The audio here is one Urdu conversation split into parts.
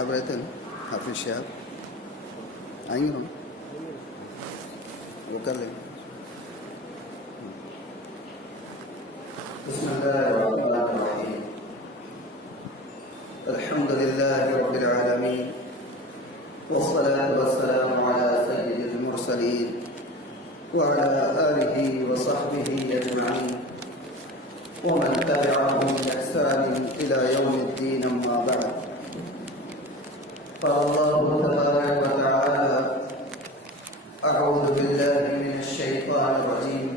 شہاب رہتے ہیں، حافظ شہاب آئیں گے ہم وہ کر لیں. بسم اللہ الرحمن الرحیم. الحمد للہ رب العالمین والصلاة والسلام على سید المرسلین وعلى آلہ وصحبہ اجمعین ومن تبعهم بإحسان إلى يوم الدين. أما بعد، قال الله تبارك وتعالى: أعوذ بالله من الشيطان الرجيم،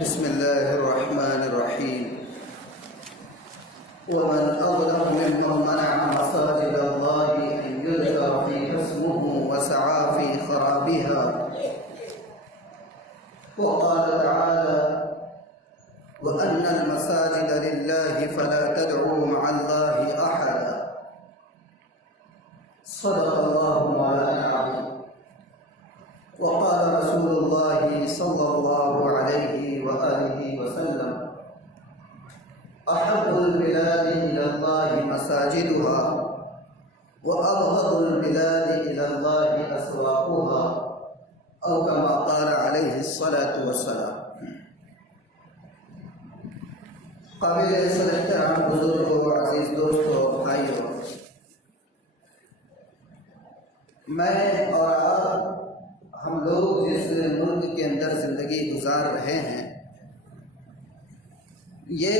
بسم الله الرحمن الرحيم. ومن أظلم ممن منع مساجد الله أن يذكر فيها اسمه وسعى في خرابها. وقال تعالى: وأن المساجد لله فلا تدعوا مع الله أحدا. صدق الله مولانا العظيم. وقال رسول الله صلى الله عليه وآله وسلم: أحب البلاد إلى الله مساجدها وأبغض البلاد إلى الله أسواقها، أو كما قال عليه الصلاة والسلام. قابل احترام بزرگوں، عزیز دوستوں، بھائیوں، میں اور آپ ہم لوگ جس ملک کے اندر زندگی گزار رہے ہیں، یہ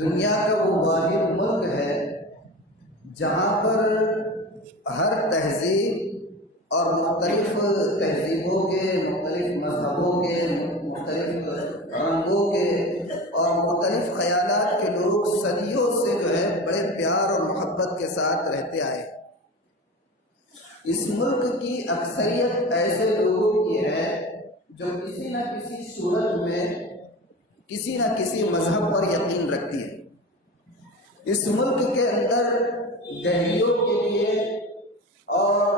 دنیا کا وہ واحد ملک ہے جہاں پر ہر تہذیب اور مختلف تہذیبوں کے، مختلف مذہبوں کے، مختلف رنگوں کے اور مختلف خیالات کے لوگ صدیوں سے جو ہے بڑے پیار اور محبت کے ساتھ رہتے آئے. اس ملک کی اکثریت ایسے لوگوں کی ہے جو کسی نہ کسی صورت میں کسی نہ کسی مذہب پر یقین رکھتی ہے. اس ملک کے اندر دہلیوں کے لیے اور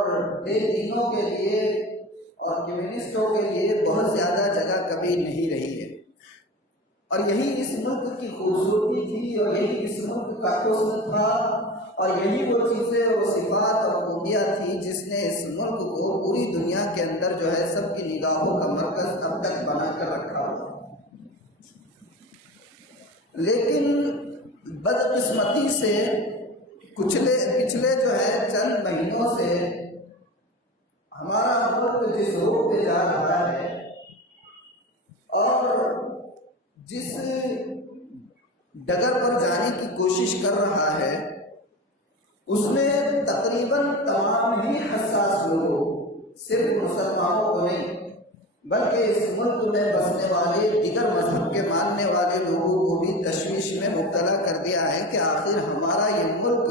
بے دینوں کے لیے اور کمیونسٹوں کے لیے بہت زیادہ جگہ کبھی نہیں رہی ہے، اور یہی اس ملک کی خوبصورتی تھی، اور یہی اس ملک کا حسن تھا، اور یہی وہ چیزیں، وہ صفات اور خوبیاں تھی جس نے اس ملک کو پوری دنیا کے اندر جو ہے سب کی نگاہوں کا مرکز اب تک بنا کر رکھا ہوا. لیکن بدقسمتی سے پچھلے جو ہے چند مہینوں سے ہمارا ملک جس روڈ پہ جا رہا ہے اور جس ڈگر پر جانے کی کوشش کر رہا ہے، اس میں تقریباً تمام ہی حساس لوگوں، صرف مسلمانوں کو نہیں بلکہ اس ملک میں بسنے والے دیگر مذہب کے ماننے والے لوگوں کو بھی تشویش میں مبتلا کر دیا ہے کہ آخر ہمارا یہ ملک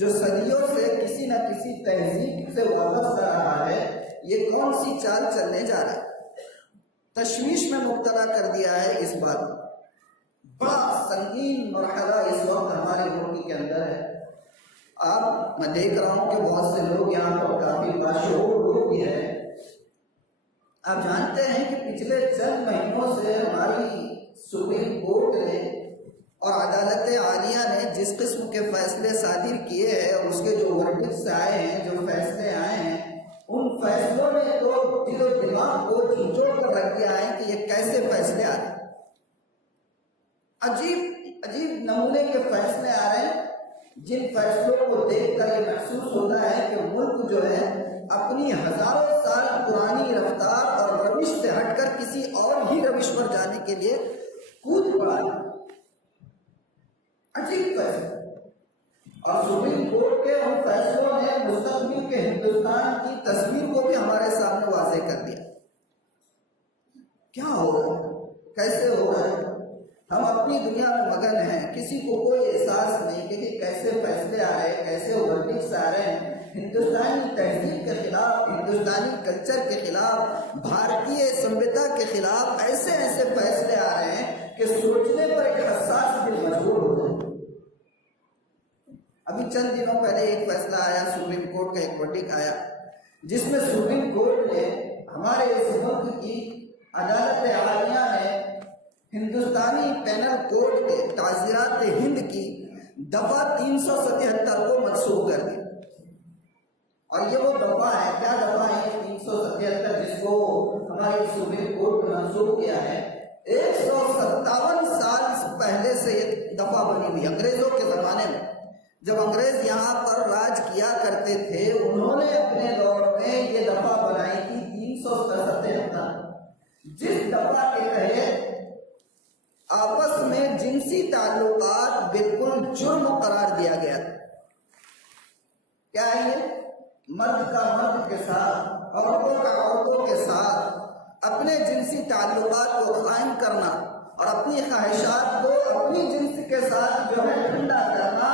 جو صدیوں سے کسی نہ کسی تہذیب سے وابستہ رہا ہے، یہ کون سی چال چلنے جا رہا ہے. تشویش میں مبتلا کر دیا ہے. اس بات بڑا سنگین مرحلہ اس وقت ہمارے ملک کے اندر ہے. میں دیکھ رہا ہوں کہ بہت سے لوگ یہاں پر کافی باشعور لوگ بھی ہیں. آپ جانتے ہیں کہ پچھلے چند مہینوں سے ہماری سپریم کورٹ نے اور عدالت عالیہ نے جس قسم کے فیصلے صادر کیے ہیں اور اس کے جو ورڈکٹس آئے ہیں، جو فیصلے آئے ہیں، ان فیصلوں نے تو دل و دماغ کو جھنجھوڑ کر رکھ دیا ہے کہ یہ کیسے فیصلے آ رہے ہیں. عجیب نمونے کے فیصلے آ رہے ہیں، جن فیصلوں کو دیکھ کر یہ محسوس ہوتا ہے کہ ملک جو ہے اپنی ہزاروں سال پرانی رفتار اور روش سے ہٹ کر کسی اور ہی روش پر جانے کے لیے کود پڑا ہے. عجیب فیصلہ. اور سپریم کورٹ کے ان فیصلوں نے مستقبل کے ہندوستان کی تصویر کو بھی ہمارے سامنے واضح کر دیا. کیا ہو رہا ہے، کیسے ہو رہا ہے؟ ہم اپنی دنیا میں مگن ہیں، کسی کو کوئی احساس نہیں کہ کیسے فیصلے آ رہے ہیں، کیسے ورڈکٹس آ رہے ہیں. ہندوستانی تہذیب کے خلاف، ہندوستانی کلچر کے خلاف، بھارتی سمویدھا کے خلاف ایسے فیصلے آ رہے ہیں کہ سوچنے پر ایک حساس دل مجبور ہو جائے. ابھی چند دنوں پہلے ایک فیصلہ آیا، سپریم کورٹ کا ایک ورڈکٹ آیا، جس میں سپریم کورٹ نے ہمارے اس ملک کی عدالت عالیہ نے ہندوستانی پینل کوڈ کے تعزیرات ہند کی دفعہ 377 کو منسوخ کر دی. اور یہ وہ دفعہ ہے، کیا دفعہ ہے 377 جس کو ہماری سپریم کورٹ نے منسوخ کیا ہے. 157 سال پہلے سے یہ دفعہ بنی ہوئی. انگریزوں کے زمانے میں جب انگریز یہاں پر راج کیا کرتے تھے، انہوں نے اپنے دور میں یہ دفعہ بنائی تھی 377، جس دفعہ کے تحت آپس میں جنسی تعلقات بالکل جرم قرار دیا گیا. کیا ہے یہ؟ مرد کا مرد کے ساتھ، عورتوں کا عورتوں کے ساتھ اپنے جنسی تعلقات کو قائم کرنا اور اپنی خواہشات کو اپنی جنس کے ساتھ جو ہے ٹھنڈا کرنا،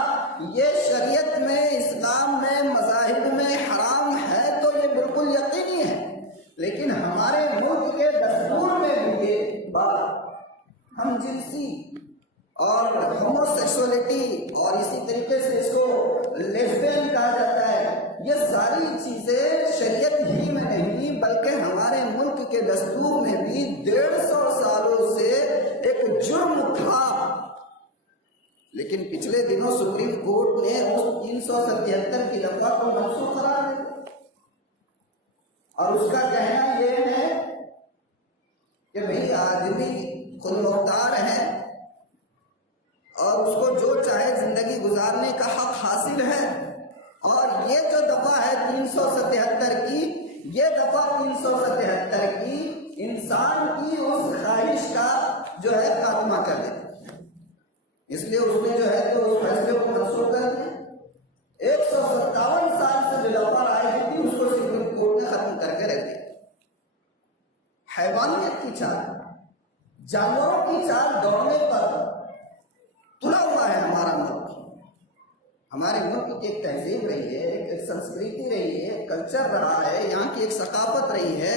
یہ شریعت میں، اسلام میں، مذاہب میں حرام ہے تو یہ بالکل یقینی ہے. لیکن ہمارے ملک کے دستور میں بھی یہ بات ہم جنسی اور ہومو سیکسولیٹی اور اسی طریقے سے اس کو لیسبین کہا جاتا ہے، یہ ساری چیزیں شریعت ہی میں نہیں بلکہ ہمارے ملک کے دستور میں بھی 150 سالوں سے ایک جرم تھا. لیکن پچھلے دنوں سپریم کورٹ نے اس 377 کی دفعہ کو منسوخ قرار دیا اور اس کا کہنا یہ ہے کہ بھئی آدمی خود مختار ہے اور اس کو جو چاہے زندگی گزارنے کا حق حاصل ہے. اور یہ جو دفعہ ہے 377 کی، یہ دفعہ 377 کی انسان کی اس خواہش کا جو ہے خاتمہ کر دے، اس لیے اس نے جو ہے تو اس فیصلے کو منسوخ کر دیا. 157 سال سے جو دفعہ آئی تھی اس کو سپریم کورٹ نے ختم کر کے رکھ دیا. حیوانیت کی چال، جانوروں کی چال دوڑنے پر تلا ہوا ہے ہمارا ملک. ہمارے ملک کی ایک تہذیب رہی ہے، ایک سنسکرتی رہی ہے، ایک کلچر رہا ہے، یہاں کی ایک ثقافت رہی ہے.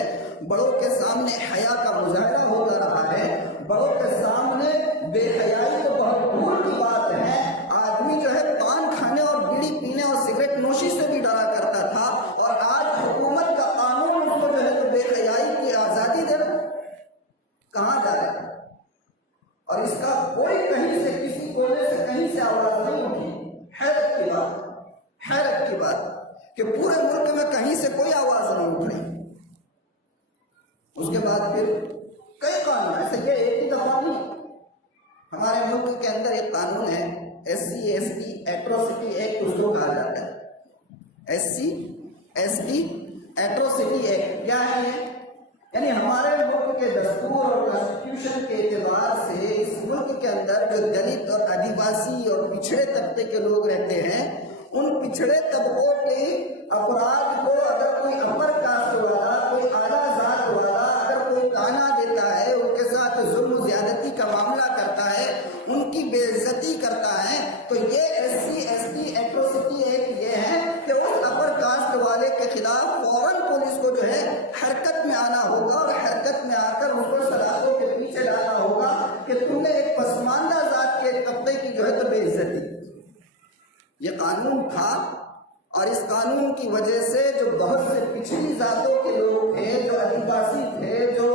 بڑوں کے سامنے حیا کا مظاہرہ ہوتا رہا ہے، بڑوں کے سامنے بے حیائی تو بہت دور کی بات ہے. آدمی جو ہے پان کھانے اور بیڑی پینے اور سگریٹ نوشی سے بھی ڈرا کرتا تھا، اور آج حکومت کا قانون اس کو جو ہے بے حیائی کی آزادی دے رہا. کہاں جا رہا ہے؟ اور اس کا کوئی کہیں سے کسی کونے سے کہیں سے آواز نہیں اٹھی. حیرت کی بات کہ پورے ملک میں کہیں سے کوئی آواز نہیں اٹھ رہی. اس کے بعد پھر کئی قانون ایسے، یہ ایک ہی دفعہ نہیں. ہمارے ملک کے اندر ایک قانون ہے SC/ST ایٹروسٹی ایکٹ، اس کو کہا جاتا ہے SC/ST ایٹروسٹی ایکٹ. کیا ہے یہ؟ یعنی ہمارے ملک کے دستور اور کانسٹیٹیوشن کے اعتبار سے اس ملک کے اندر جو دلت اور آدیواسی اور پچھڑے طبقے کے لوگ رہتے ہیں، ان پچھڑے طبقوں کے افراد کو اگر کوئی اپر کاسٹ والا، کوئی اعلیٰ ذات والا اگر کوئی تانا دیتا ہے، ان کے ساتھ ظلم و زیادتی کا معاملہ کرتا ہے، ان کی بے عزتی کرتا ہے، تو یہ SC/ST ایٹروسٹی ایکٹ یہ ہے کہ اس اپر کاسٹ والے کے خلاف فوراً پولیس کو جو ہے حرکت میں آنا ہوگا اور حرکت میں آ کر اس کو سلاخوں کے پیچھے ڈالنا ہوگا کہ تم نے ایک پسماندہ ذات کے طبقے کی جو ہے تو بے عزتی. یہ قانون تھا اور اس قانون کی وجہ سے جو بہت سے پچھڑی ذاتوں کے لوگ تھے، جو آدیواسی تھے، جو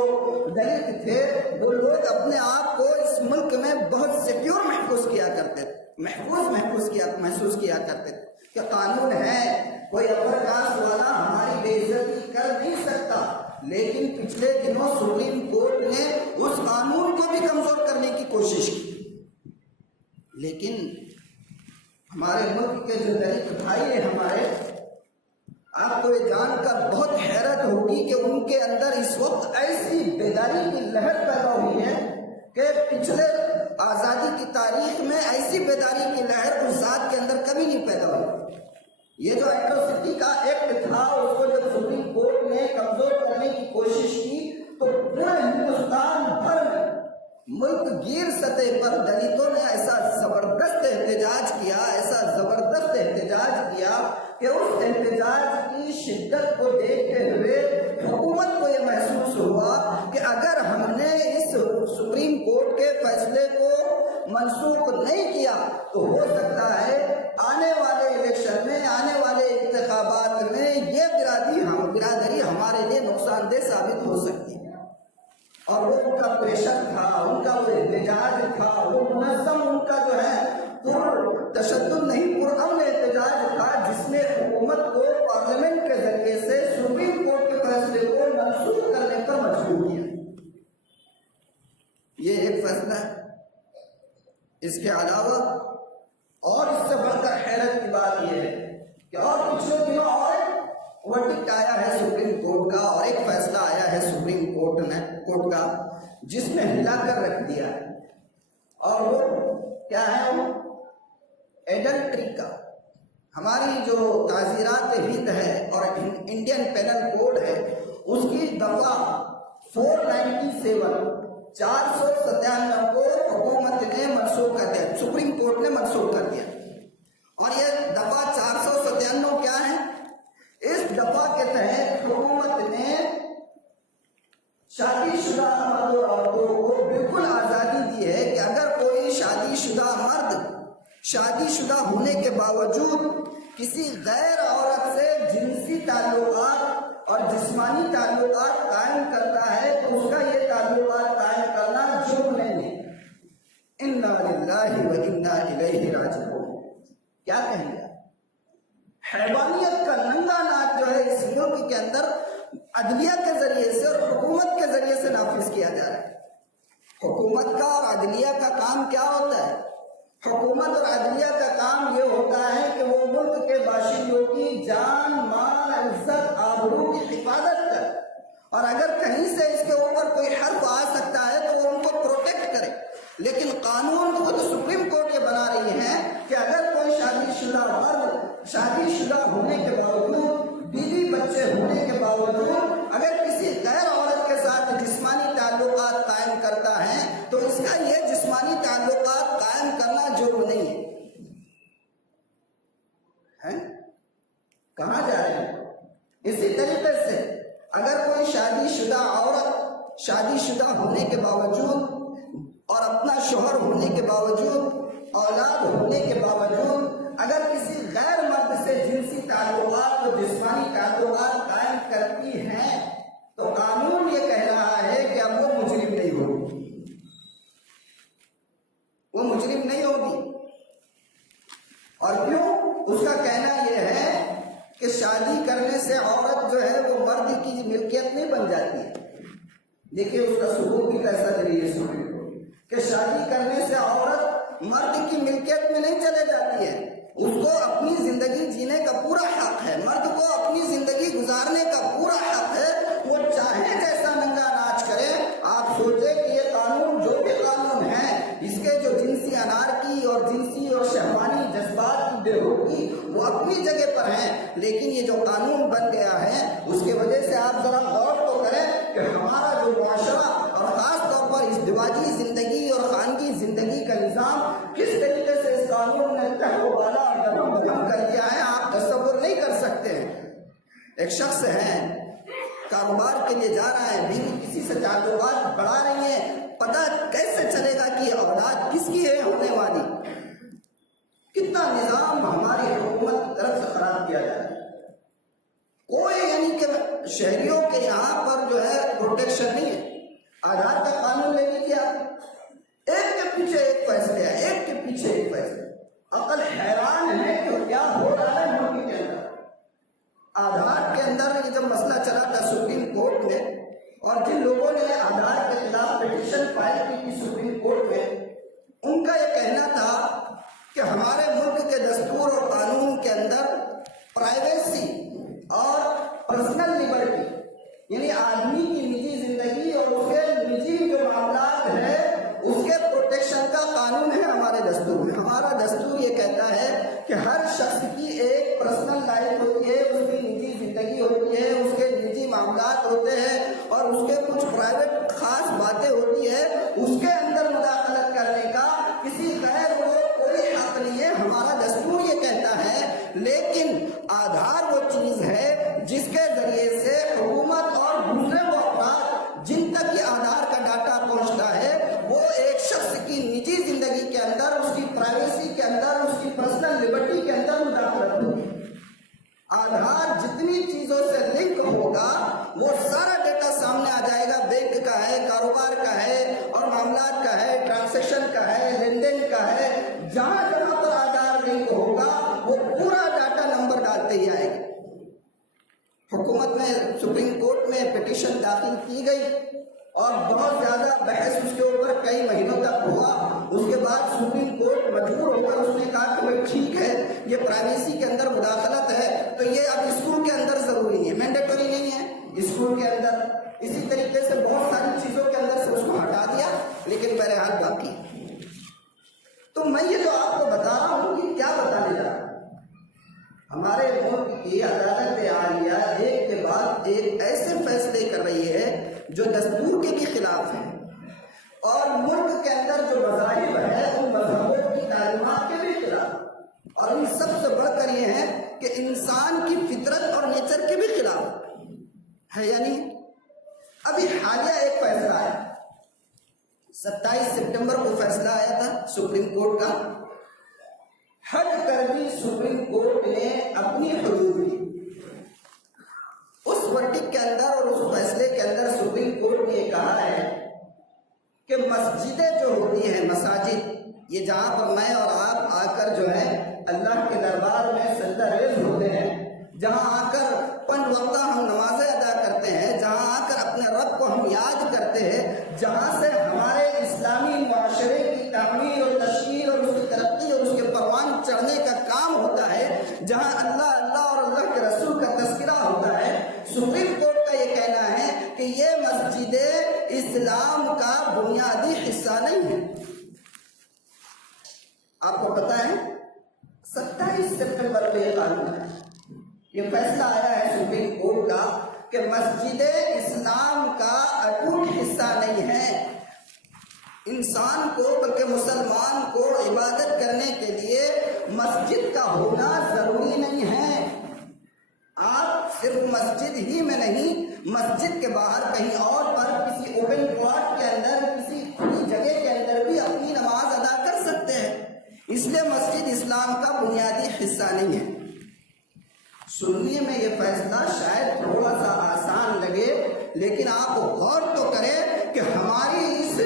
دلت تھے، وہ لوگ اپنے آپ کو اس ملک میں بہت سیکیور محسوس کیا کرتے تھے، محسوس کیا کرتے تھے کہ قانون ہے، کوئی اپر کاسٹ والا ہماری بے عزتی کر نہیں سکتا. لیکن پچھلے دنوں سپریم کورٹ نے اس قانون کو بھی کمزور کرنے کی کوشش کی. لیکن ہمارے ملک کے جو دلت بھائی ہیں ہمارے، آپ کو یہ جان کر بہت حیرت ہوگی کہ ان کے اندر اس وقت ایسی بیداری کی لہر پیدا ہوئی ہے کہ پچھلے آزادی کی تاریخ میں ایسی بیداری کی لہر اس ذات کے اندر کبھی نہیں پیدا ہوئی. یہ جو ایٹروسٹی کا ایکٹ تھا، اس کو جب سپریم کورٹ نے کمزور کرنے کی کوشش کی تو پورے ہندوستان بھر میں ملک گیر سطح پر دلتوں نے ایسا زبردست احتجاج کیا کہ اس احتجاج کی شدت کو دیکھتے ہوئے حکومت کو یہ محسوس ہوا کہ اگر ہم نے اس سپریم کورٹ کے فیصلے کو منسوخ نہیں کیا تو ہو سکتا ہے آنے والے الیکشن میں، آنے والے انتخابات میں یہ برادری ہمارے لیے نقصان دہ ثابت ہو سکتی ہے. اور وہ ان کا پریشر تھا، ان کا وہ احتجاج تھا، وہ منظم ان کا جو ہے تشدد نہیں، پرامن احتجاج تھا، جس میں حکومت کو پارلیمنٹ اس کے علاوہ اور اس سے بڑھ کر حیرت کی بات یہ ہے کہ اور پچھلے دنوں اور ورڈکٹ آیا ہے سپریم کورٹ کا، اور ایک فیصلہ آیا ہے سپریم کورٹ کا جس نے ہلا کر رکھ دیا ہے، اور وہ کیا ہے؟ وہ ایڈلٹری کا۔ ہماری جو تعزیرات ہند ہے اور انڈین پینل کوڈ ہے، اس کی دفعہ 497 497 کو حکومت نے منسوخ کر دیا، سپریم کورٹ نے منسوخ کر دیا۔ اور یہ دفعہ 497 کیا ہے؟ اس دفعہ کے تحت حکومت نے شادی شدہ مرد اور عورتوں کو بالکل آزادی دی ہے کہ اگر کوئی شادی شدہ مرد شادی شدہ ہونے کے باوجود کسی غیر عورت سے جنسی تعلقات اور جسمانی تعلقات قائم کرتا ہے تو اس کا یہ تعلقات قائم کرنا جرم نہیں ہے۔ انا للہ و انا الیہ راجعون۔ کیا کہیں گے؟ حیوانیت کا ننگا ناچ جو ہے اس ملک کے اندر عدلیہ کے ذریعے سے اور حکومت کے ذریعے سے نافذ کیا جا رہا ہے۔ حکومت کا اور عدلیہ کا کام کیا ہوتا ہے؟ حکومت اور عدلیہ کا کام یہ ہوتا ہے کہ وہ ملک کے باشندوں کی جان، مال، عزت، آبرو کی حفاظت کرے، اور اگر کہیں سے اس کے اوپر کوئی حرف آ سکتا ہے تو وہ ان کو پروٹیکٹ کرے۔ لیکن قانون خود سپریم کورٹ یہ بنا رہی ہے کہ اگر کوئی شادی شدہ مرد شادی شدہ ہونے کے باوجود، بیوی بچے ہونے کے باوجود اگر کسی غیر عورت کے ساتھ جسمانی تعلقات قائم کرتا ہے تو اس کا یہ جسمانی تعلقات قائم کرنا جرم نہیں ہے۔ کہاں جا رہے ہیں؟ اسی طریقے سے اگر کوئی شادی شدہ عورت شادی شدہ ہونے کے باوجود اور اپنا شوہر ہونے کے باوجود، اولاد ہونے کے باوجود اگر کسی غیر مرد سے جنسی تعلقات اور جسمانی تعلقات قائم کرتی ہیں تو قانون یہ کہہ رہا ہے کہ اب وہ مجرم نہیں ہوگی، وہ مجرم نہیں ہوگی۔ اور کیوں؟ اس کا کہنا یہ ہے کہ شادی کرنے سے عورت جو ہے وہ مرد کی ملکیت نہیں بن جاتی ہے۔ دیکھیے اس کا ثبوت بھی کیسا دے ہے سپریم کورٹ کہ شادی کرنے سے عورت مرد کی ملکیت میں نہیں چلے جاتی ہے، اس کو اپنی زندگی جینے کا پورا حق ہے، مرد کو اپنی زندگی گزارنے کا پورا حق ہے، وہ چاہے جیسا ننگا ناچ کرے۔ آپ سوچیں کہ یہ قانون جو بھی قانون ہے اس کے جو جنسی انارکی اور جنسی اور شہوانی جذبات کی بے روکی وہ اپنی جگہ پر ہیں، لیکن یہ جو قانون بن گیا ہے اس کی وجہ سے آپ ذرا غور تو کریں کہ ہمارا جو معاشرہ اور خاص طور پر ازدواجی زندگی اور خانگی زندگی کا نظام کس طریقے سے اس قانون نے تہو بالا اور بدم کر دیا ہے آپ تصور نہیں کر سکتے ہیں۔ ایک شخص ہے کاروبار کے لیے جا رہا ہے، بیوی کسی سے تعلقات بڑھا رہی ہے، پتہ کیسے چلے گا کہ اولاد کس کی ہے ہونے والی؟ کتنا نظام ہماری حکومت کی طرف سے خراب کیا جا رہا ہے۔ کوئی یعنی کہ شہریوں کے یہاں پر جو ہے پروٹیکشن نہیں ہے۔ آدھار کا قانون لے لیجیے آپ، ایک کے پیچھے ایک فیصلے ہیں، ایک کے پیچھے ایک فیصلے۔ عقل حیران ہے کہ کیا ہو رہا ہے ملک کے اندر۔ آدھار کے اندر یہ جب مسئلہ چلا تھا سپریم کورٹ میں، اور جن لوگوں نے آدھار کے خلاف پٹیشن فائل کی تھی سپریم کورٹ میں، ان کا یہ کہنا تھا کہ ہمارے ملک کے دستور اور قانون کے اندر پرائیویسی اور پرسنل لیبرٹی یعنی آدمی کی نجی زندگی اور اس کے نجی جو معاملات ہیں اس کے پروٹیکشن کا قانون ہے ہمارے دستور میں۔ ہمارا دستور یہ کہتا ہے کہ ہر شخص کی ایک پرسنل لائف ہوتی ہے، اس کی نجی زندگی ہوتی ہے، اس کے نجی معاملات ہوتے ہیں اور اس کے کچھ پرائیویٹ خاص باتیں ہوتی ہے، اس کے اندر مداخلت کرنے کا کسی غیر کو کوئی حق نہیں ہے، ہمارا دستور یہ کہتا ہے۔ لیکن آدھار وہ چیز ہے جس کے ذریعے سے حکومت اور دوسرے وہ افراد جن تک یہ آدھار کا ڈاٹا پہنچتا ہے وہ ایک شخص کی نجی زندگی کے اندر، اس کی پرائیویسی کے اندر، اس کی پرسنل لبرٹی کے اندر مداخلت ہوگی۔ آدھار جتنی چیزوں سے لنک ہوگا وہ سارا ڈیٹا سامنے آ جائے گا، بینک کا ہے، کاروبار کا ہے اور معاملات کا ہے، ٹرانزیکشن کا ہے، لین دین کا ہے، جہاں جہاں پر آدھار لنک ہوگا وہ پورا ڈاٹا نمبر ڈالتے ہی آئے گا۔ حکومت میں سپریم کورٹ میں پٹیشن داخل کی گئی اور بہت زیادہ بحث اس کے اوپر کئی مہینوں تک ہوا. اس کے بعد سپریم کورٹ مجبور ہو کر اس نے کہا کہ بھائی ٹھیک ہے یہ پرائیویسی کے اندر مداخلت ہے تو یہ اب اسکول کے اندر ضروری نہیں ہے، مینڈیٹوری نہیں ہے اسکول کے اندر. اسی طریقے سے بہت ساری چیزوں کے اندر سے اس کو ہٹا دیا، لیکن بہرحال باقی. تو میں یہ جو آپ کو بتا رہا ہوں کہ کیا بتانے جا رہا ہوں، ہمارے ملک کی عدالت عالیہ ایک کے بعد ایک ایسے فیصلے کر رہی ہے جو دستور کے بھی خلاف ہیں، اور ملک کے اندر جو مذاہب ہے ان مذہبوں کی تعلیمات کے بھی خلاف، اور ان سب سے بڑھ کر یہ ہے کہ انسان کی فطرت اور نیچر کے بھی خلاف ہے. یعنی ابھی حالیہ ایک فیصلہ ہے، 27 سپٹمبر کو فیصلہ آیا تھا سپریم کورٹ کا. ہٹ کر بھی سپریم کورٹ نے اپنی حدود لی. اس ورڈکٹ کے اندر اور اس فیصلے کے اندر سپریم کورٹ نے یہ کہا ہے کہ مسجدیں جو ہوتی ہیں، مساجد، یہ جہاں پر میں اور آپ آ کر جو ہے اللہ کے دربار میں سجدہ ریز ہوتے ہیں، جہاں آ کر پنج وقتہ ہم نمازیں ادا کرتے ہیں، جہاں آ کر اپنے رب کو ہم یاد کرتے ہیں، جہاں سے ہمارے اسلامی معاشرے کی تعمیر اور تشکیل اور اس کی ترقی اور اس کے پروان چڑھنے کا کام ہوتا ہے، جہاں اللہ اللہ اور اللہ کے رسول کا تذکرہ ہوتا ہے. سپریم کورٹ کا یہ کہنا ہے کہ یہ مسجدیں اسلام کا بنیادی حصہ نہیں ہے. آپ کو پتا ہے 27 سپٹمبر کو یہ قانون ہے، یہ فیصلہ آیا ہے سپریم کورٹ کا کہ مسجدیں اسلام کا اٹوٹ حصہ نہیں ہے. انسان کو بلکہ مسلمان کو عبادت کرنے کے لیے مسجد کا ہونا ضروری نہیں ہے. آپ صرف مسجد ہی میں نہیں، مسجد کے باہر کہیں اور پر کسی اوپن پلاٹ کے اندر، کسی کھلی جگہ کے اندر بھی اپنی نماز ادا کر سکتے ہیں. اس لیے مسجد اسلام کا بنیادی حصہ نہیں ہے. سننے میں یہ فیصلہ شاید تھوڑا سا آسان لگے، لیکن آپ غور تو کریں کہ ہماری اس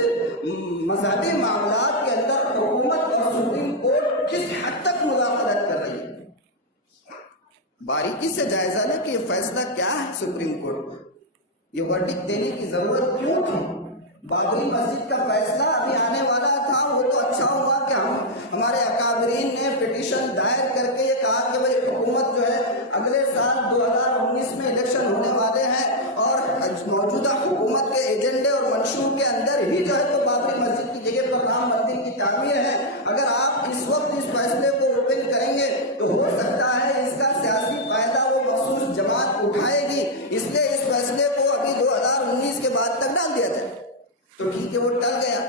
مذہبی معاملات کے اندر حکومت اور سپریم کورٹ کس حد تک مداخلت کر رہی ہے. باریکی سے جائزہ لیں کہ یہ فیصلہ کیا ہے سپریم کورٹ کا، یہ ورڈکٹ دینے کی ضرورت کیوں تھی. بابری مسجد کا فیصلہ ابھی آنے والا تھا، وہ تو اچھا ہوا کہ ہمارے اکابرین نے پٹیشن دائر کر کے یہ کہا کہ بھائی حکومت جو ہے اگلے سال 2019 میں الیکشن ہونے والے ہیں، اور موجودہ حکومت کے ایجنڈے اور منشور کے اندر ہی جو ہے تو بابری مسجد کی جگہ پر رام مندر کی تعمیر ہے. اگر آپ اس وقت اس فیصلے کو اوپن کریں گے تو ہو سکتا ہے اس کا سیاسی فائدہ وہ مخصوص جماعت اٹھائے گی، اس لیے اس فیصلے کو ابھی 2019 کے بعد تک ڈال دیا جائے. تو ٹھیک ہے، وہ ٹل گیا.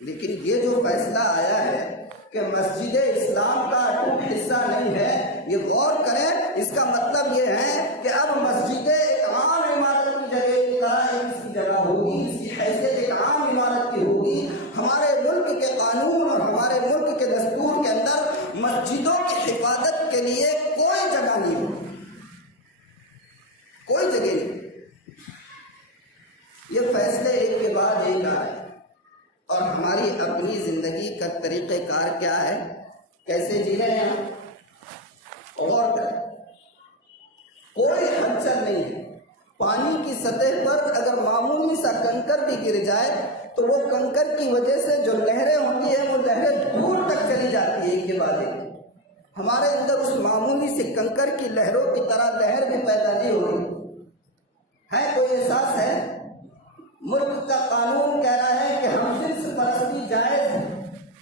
لیکن یہ جو فیصلہ آیا ہے کہ مسجد اسلام کا اٹوٹ حصہ نہیں ہے، یہ غور کریں، اس کا مطلب یہ ہے کہ اب مسجد ایک عام عمارت کی جگہ کی طرح اس کی جگہ ہوگی، اس کی حیثیت ایک عام عمارت کی ہوگی. ہمارے ملک کے قانون اور ہمارے ملک کے دستور کے اندر مسجدوں کی حفاظت کے لیے کوئی جگہ نہیں ہوگی، کوئی جگہ نہیں. یہ فیصلے ایک کے بعد ایک آ رہے ہیں، اور ہماری اپنی زندگی کا طریقہ کار کیا ہے، کیسے جی رہے ہیں ہم، غور کریں. کوئی ہلچل نہیں ہے. پانی کی سطح پر اگر معمولی سا کنکر بھی گر جائے تو وہ کنکر کی وجہ سے جو لہریں ہوتی ہیں وہ لہریں دور تک چلی جاتی ہیں ایک کے بعد ایک. ہمارے اندر اس معمولی سے کنکر کی لہروں کی طرح لہر بھی پیدا نہیں ہو رہی ہے. کوئی احساس ہے؟ ملک کا قانون کہہ رہا ہے کہ ہم جنس پرستی جائز ہے،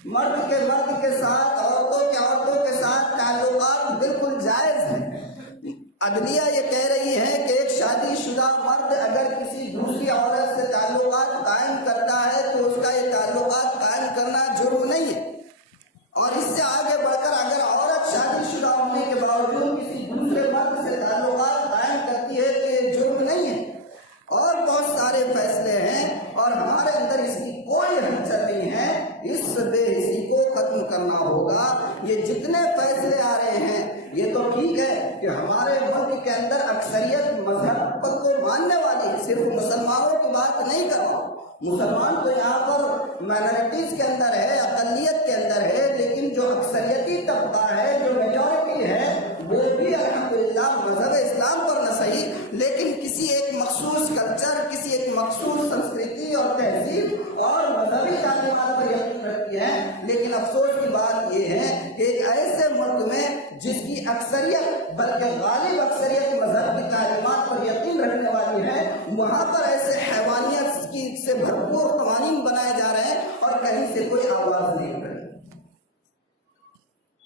مرد کے ساتھ، عورتوں کے ساتھ تعلقات بالکل جائز ہیں. عدلیہ یہ کہہ رہی ہے کہ ایک شادی شدہ مرد اگر کسی دوسری عورت سے تعلقات قائم کرتا ہے تو اس کا یہ تعلقات قائم کرنا جرم نہیں ہے. اور اس سے آگے بڑھ کر اگر عورت شادی شدہ ہونے کے باوجود کسی دوسرے مرد سے تعلقات قائم کرتی ہے تو یہ جرم نہیں ہے. اور بہت سارے فیصلے ہیں اور ہمارے اندر اس کی کوئی ہلچل نہیں ہے. اس بے حسی کو ختم کرنا ہوگا. یہ جتنے فیصلے آ رہے ہیں یہ تو ٹھیک ہے کہ ہمارے ملک کے اندر اکثریت مذہب کو ماننے والی، صرف مسلمانوں کی بات نہیں کر رہا ہوں، مسلمان تو یہاں پر مائنورٹیز کے اندر ہے، اقلیت کے اندر ہے، لیکن جو اکثریتی طبقہ ہے، جو میجورٹی ہے، وہ بھی الحمدللہ مذہب اسلام پر نہ صحیح لیکن کسی ایک مخصوص کلچر، کسی ایک مخصوص سنسکرتی کمال پر یقین رکھتی ہیں، لیکن افسوس کی بات یہ ہے کہ ایک ایسے ملک میں جس کی اکثریت بلکہ غالب اکثریت مذہب کی تعلیمات پر یقین رکھنے والی ہے، وہاں پر ایسے حیوانیت کی سے بھرپور قوانین بنائے جا رہے ہیں اور کہیں سے کوئی آواز نہیں اٹھ رہی۔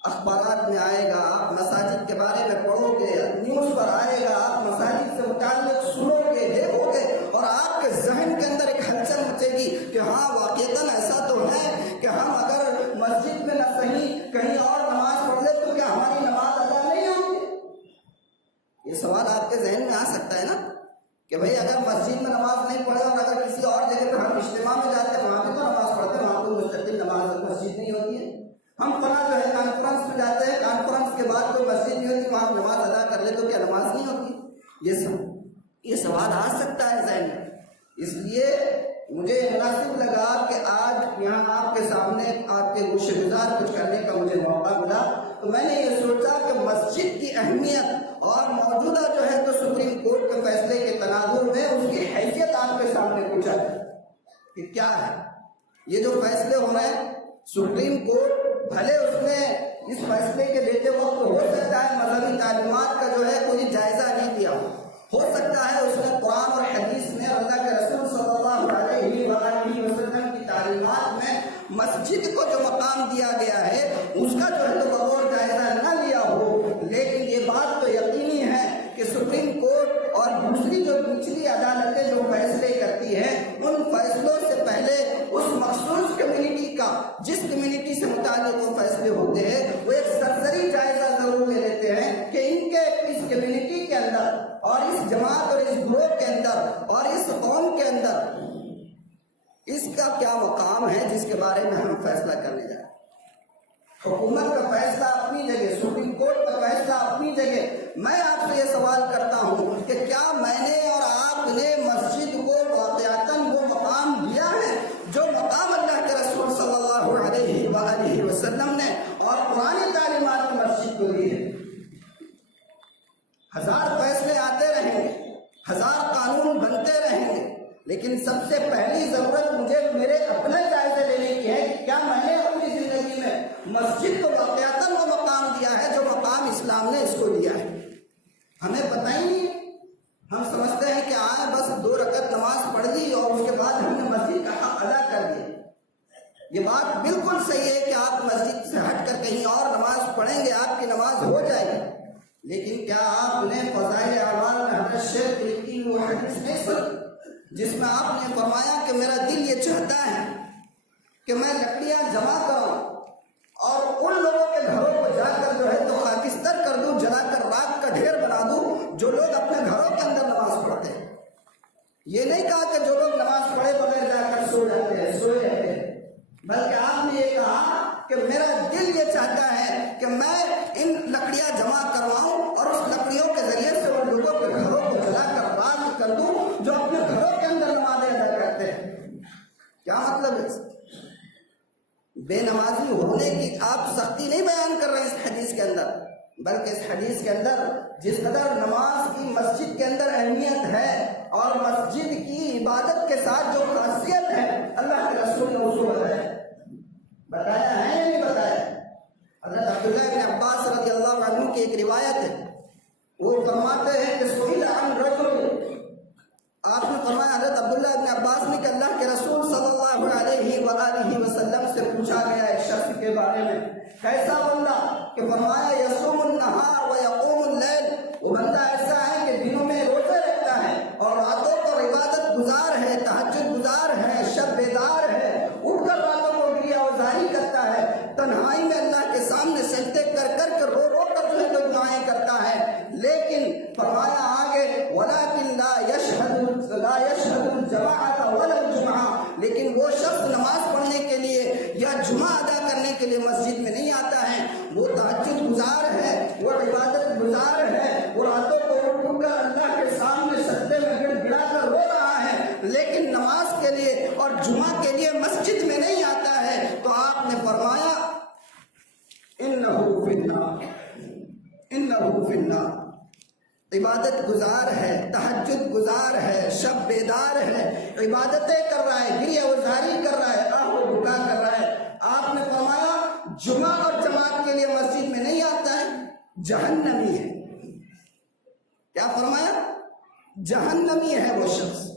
اخبارات میں آئے گا، آپ مساجد کے بارے میں پڑھو گے، نیوز پر آئے گا، آپ مساجد سے متعلق سنو گے، دیکھو گے، اور آپ کے ذہن کے اندر ایک ہلچل مچے گی کہ ہاں واقعتاً ایسا تو ہے کہ ہم اگر مسجد میں نہ صحیح کہیں اور نماز پڑھ لیں تو کیا ہماری نماز ادا نہیں ہوگی؟ یہ سوال آپ کے ذہن میں آ سکتا ہے نا کہ بھئی اگر مسجد میں نماز نہیں پڑھے اور اگر کسی اور جگہ پر ہم اجتماع میں جاتے ہیں وہاں بھی تو نماز پڑھتے ہیں، وہاں تو مستقل نماز مسجد نہیں ہوتی ہے۔ ہم فلاں جو ہے کانفرنس میں جاتے ہیں، کانفرنس کے بعد کوئی مسجد نہیں ہوتی، وہاں نماز ادا کر لے تو کیا نماز نہیں ہوتی؟ یہ سوال آ سکتا ہے ذہن میں۔ اس لیے مجھے مناسب لگا کہ آج یہاں آپ کے سامنے آپ کے گوشے گزار کچھ کرنے کا مجھے موقع ملا، تو میں نے یہ سوچا کہ مسجد کی اہمیت اور موجودہ جو ہے تو سپریم کورٹ کے فیصلے کے تناظر میں اس کی حیثیت آپ کے سامنے پوچھا کہ کیا ہے یہ جو فیصلے ہو رہے ہیں۔ سپریم کورٹ بھلے اس نے اس فیصلے کے لیتے وقت ہو سکتا ہے مذہبی تعلیمات کا جو ہے کوئی جائزہ نہیں دیا، ہو سکتا ہے اس نے قرآن اور حدیث میں اللہ کے رسول صلی اللہ علیہ وآلہ وسلم کی تعلیمات میں مسجد کو جو مقام دیا گیا ہے اس کا جو ہے تو بغور جائزہ نہ لیا ہو، لیکن یہ بات تو یقینی ہے کہ سپریم کورٹ اور دوسری جو نچلی عدالتیں جو فیصلے کرتی ہیں ان فیصلوں سے پہلے اس مخصوص کمیونٹی کا جس کمیونٹی سے متعلق وہ فیصلے ہوتے ہیں وہ ایک سرسری جائزہ ضرور لے لیتے ہیں کہ ان کے اس کمیونٹی کے اندر اور اس جماعت اور اس گروہ کے اندر اور اس قوم کے اندر اس کا کیا مقام ہے جس کے بارے میں ہم فیصلہ کرنے جا رہے ہیں۔ حکومت کا فیصلہ اپنی جگہ، سپریم کورٹ کا فیصلہ اپنی جگہ۔ میں آپ سے یہ سوال کرتا ہوں کہ کیا میں نے اور آپ نے مسجد کو واقعتاً وہ مقام دیا ہے جو مقام اللہ کے رسول صلی اللہ علیہ وآلہ وسلم نے اور قرآن تعلیمات میں مسجد کو دی ہے؟ ہزار فیصلے آتے رہیں گے، ہزار قانون بنتے رہیں گے، لیکن سب سے پہلی ضرورت مجھے میرے اپنے جائزے لینے کی ہے کہ کیا میں نے اپنی زندگی میں مسجد کو واقعتاً وہ مقام دیا ہے جو مقام اسلام نے اس کو دیا ہے۔ ہمیں پتہ ہی نہیں، ہم سمجھتے ہیں کہ آئے بس 2 رکعت نماز پڑھ لی اور اس کے بعد ہم نے مسجد کا حق ادا کر دیا۔ یہ بات بالکل صحیح ہے کہ آپ مسجد سے ہٹ کر کہیں اور نماز پڑھیں گے آپ کی نماز ہو جائے گی، لیکن کیا آپ نے فضائل اعمال میں حضرت شیخ کی وہ حدیث نہیں سنی جس میں آپ نے فرمایا کہ میرا دل یہ چاہتا ہے کہ میں لکڑیاں جمع کروں اور ان لوگوں کے گھروں کو جا کر جو ہے تو خاکستر کر دوں، جلا کر راکھ کا ڈھیر بنا دوں جو لوگ اپنے گھروں کے اندر نماز پڑھتے ہیں۔ یہ نہیں کہا کہ جو لوگ نماز پڑھے بغیر جا کر سوئے رہتے ہیں، بلکہ آپ نے یہ کہا کہ میرا دل یہ چاہتا ہے کہ میں ان لکڑیاں جمع کرواؤں اور اس لکڑیوں کے ذریعے سے ان لوگوں کے گھروں کو جلا کر راکھ کر دوں جو اپنے گھروں کے اندر نمازیں ادا کرتے ہیں۔ کیا مطلب ہے؟ بے نمازی ہونے کی آپ سختی نہیں بیان کر رہے ہیں اس حدیث کے اندر، بلکہ اس حدیث کے اندر جس قدر نماز کی مسجد کے اندر اہمیت ہے اور مسجد کی عبادت کے ساتھ جو خاصیت ہے اللہ کے رسول نے اس کو بتایا ہے یا نہیں بتایا؟ حضرت عبداللہ بن عباس رضی اللہ عنہ کی ایک روایت ہے، وہ فرماتے ہیں کہ سئل عن رجل، آپ نے فرمایا حضرت عبداللہ بن عباس نے کہ اللہ کے رسول صلی اللہ علیہ وآلہ وسلم سے پوچھا گیا ایک شخص کے بارے میں، کیسا بندہ؟ کہ فرمایا یصوم النہار و یقوم اللیل، وہ بندہ ایسا ہے کہ دنوں میں روزے رکھتا ہے اور راتوں کو عبادت گزار ہے، تہجد گزار ہے، شب بیدار ہے، اٹھ کر راتوں کو گریہ وزاری کرتا ہے، تنہائی میں اللہ کے سامنے سجدے کر کر کے رو رو کر جو ہے تو دعائیں کرتا ہے، لیکن فرمایا آگے ولیکن لا یشہد الجماعۃ ولا الجمعہ، لیکن وہ شخص نماز پڑھنے کے لیے یا جمعہ ادا کرنے کے لیے مسجد میں نہیں آتا ہے، وہ تہجد گزار ہے، وہ عبادت گزار ہے، وہ راتوں کو اٹھ کر اللہ کے سامنے سجدے میں گڑ گڑا کر رو رہا ہے، لیکن نماز کے لیے اور جمعہ کے لیے مسجد میں نہیں آتا ہے، تو آپ نے فرمایا انہ فی النار، انہ فی النار، عبادت گزار ہے، تہجد گزار ہے، شب بیدار ہے، عبادتیں کر رہا ہے، گریہ وزاری کر رہا ہے، آہ و بکا کر رہا ہے، آپ نے فرمایا جمعہ اور جماعت کے لیے مسجد میں نہیں آتا ہے، جہنمی ہے۔ کیا فرمایا؟ جہنمی ہے وہ شخص۔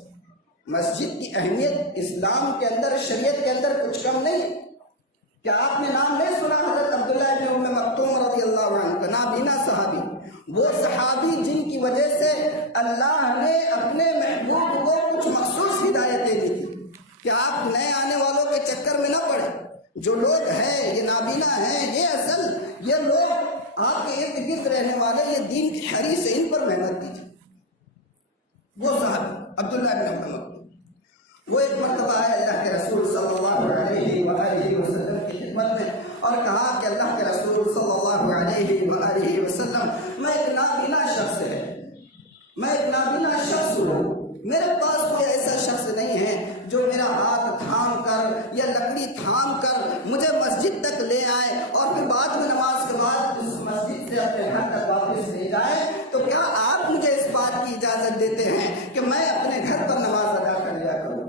مسجد کی اہمیت اسلام کے اندر، شریعت کے اندر کچھ کم نہیں۔ کیا آپ نے نام نہیں سنا حضرت عبداللہ ابن ام مکتوم رضی اللہ عنہ کا؟ نابینا صحابی، وہ صحابی جن کی وجہ سے اللہ نے اپنے محبوب کو کچھ مخصوص ہدایتیں دی تھی کہ آپ نئے آنے والوں کے چکر میں نہ پڑے۔ جو لوگ ہیں یہ نابینا ہیں، یہ اصل یہ لوگ آپ کے ارد گرد رہنے والے، یہ دین کی حریص ہے، ان پر محنت دیجیے۔ وہ صحابی عبداللہ ابن ام مکتوم، وہ ایک مرتبہ ہے اللہ کے رسول صلی اللہ علیہ وآلہ وسلم کی خدمت میں اور کہا کہ اللہ کے رسول صلی اللہ علیہ وآلہ وسلم، میں ایک نابینا شخص ہے، میں ایک نابینا شخص ہوں، میرے پاس کوئی ایسا شخص نہیں ہے جو میرا ہاتھ تھام کر یا لکڑی تھام کر مجھے مسجد تک لے آئے اور پھر بعد میں نماز کے بعد اس مسجد سے اپنے گھر تک واپس لے جائے۔ تو کیا آپ مجھے اس بات کی اجازت دیتے ہیں کہ میں اپنے گھر پر نماز ادا کر لیا کروں؟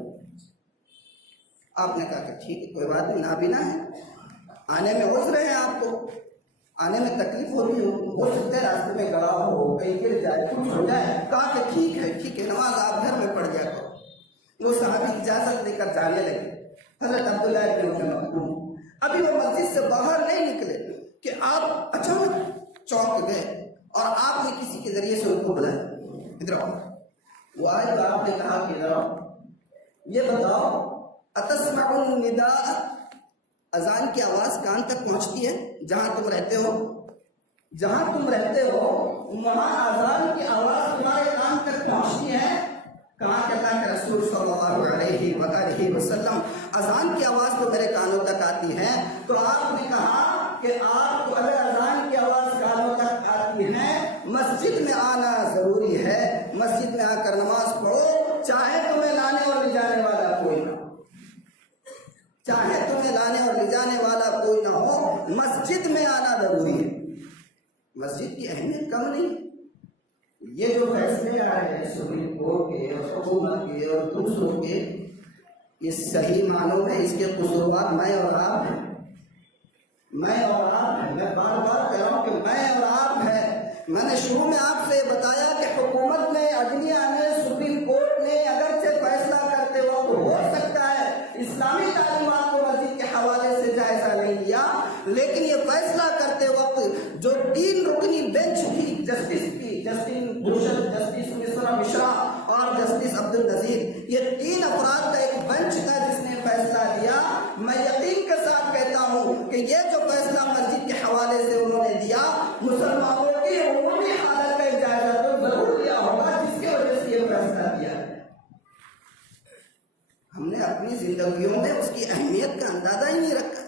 آپ نے کہا کہ ٹھیک ہے، کوئی بات نہیں، نابینا ہے، آنے میں عذر ہے، آپ کو آنے میں تکلیف ہو سکتا ہے، راستے میں گڑا ہو، کہیں گر جائے، کچھ ہو جائے۔ کہا کہ ٹھیک ہے، نماز آپ گھر میں پڑھ جائے کرو۔ وہ صحابی اجازت لے کر جانے لگے۔ حضرت عبداللہ ابن ام مکتوم ابھی وہ مسجد سے باہر نہیں نکلے کہ آپ اچانک چونک گئے اور آپ نے کسی کے ذریعے سے ان کو بلایا، ادھر آؤ۔ وہ آئے تو آپ نے کہا کہ ادھر آؤ، یہ بتاؤ اتسمع النداء، اذان کی آواز کان تک پہنچتی ہے جہاں تم رہتے ہو؟ جہاں تم رہتے ہو وہاں اذان کی آواز تمہارے کان تک پہنچتی ہے؟ کہا کہ اللہ کے رسول صلی اللہ علیہ وآلہ وسلم، اذان کی آواز تو میرے کانوں تک آتی ہے۔ تو آپ نے کہا کہ آپ کو اگر اذان کی آواز کانوں تک آتی ہے، مسجد میں آنا ضروری ہے، مسجد میں آ کر نماز پڑھو، چاہے تمہیں لانے اور لے جانے والا کوئی نہ ہو، چاہے تمہیں لانے اور لے جانے والا کوئی نہ ہو، مسجد میں آنا ضروری ہے۔ مسجد کی اہمیت کم نہیں۔ یہ جو فیصلے آئے ہیں سپریم کورٹ کے اور حکومت کے اور دوسروں کے، اس صحیح معنوں میں اس کے قصوروار میں اور آپ ہیں، میں اور آپ ہیں۔ میں بار بار کہہ رہا ہوں کہ میں اور آپ ہیں۔ میں نے شروع میں آپ سے بتایا کہ حکومت نے، عدلیہ نے، سپریم کورٹ نے اگرچہ فیصلہ کرتے وقت ہو سکتا ہے اسلامی تعلیمات کو مسجد کے حوالے سے جائزہ نہیں لیا، لیکن یہ فیصلہ کرتے وقت جو 3 رکنی بینچ تھی جسٹس کی، جسٹس بھوشن، جسٹس مشرا اور جسٹس عبد النظیر، یہ 3 افراد کا ایک بینچ تھا جس نے فیصلہ دیا۔ میں یقین کے ساتھ کہتا ہوں کہ یہ جو فیصلہ مسجد کے حوالے سے انہوں نے دیا، مسلمانوں کی عمومی حالت کا جائزہ تو ضرور لیا ہوگا جس کی وجہ سے یہ فیصلہ دیا۔ ہم نے اپنی زندگیوں میں اس کی اہمیت کا اندازہ ہی نہیں رکھا۔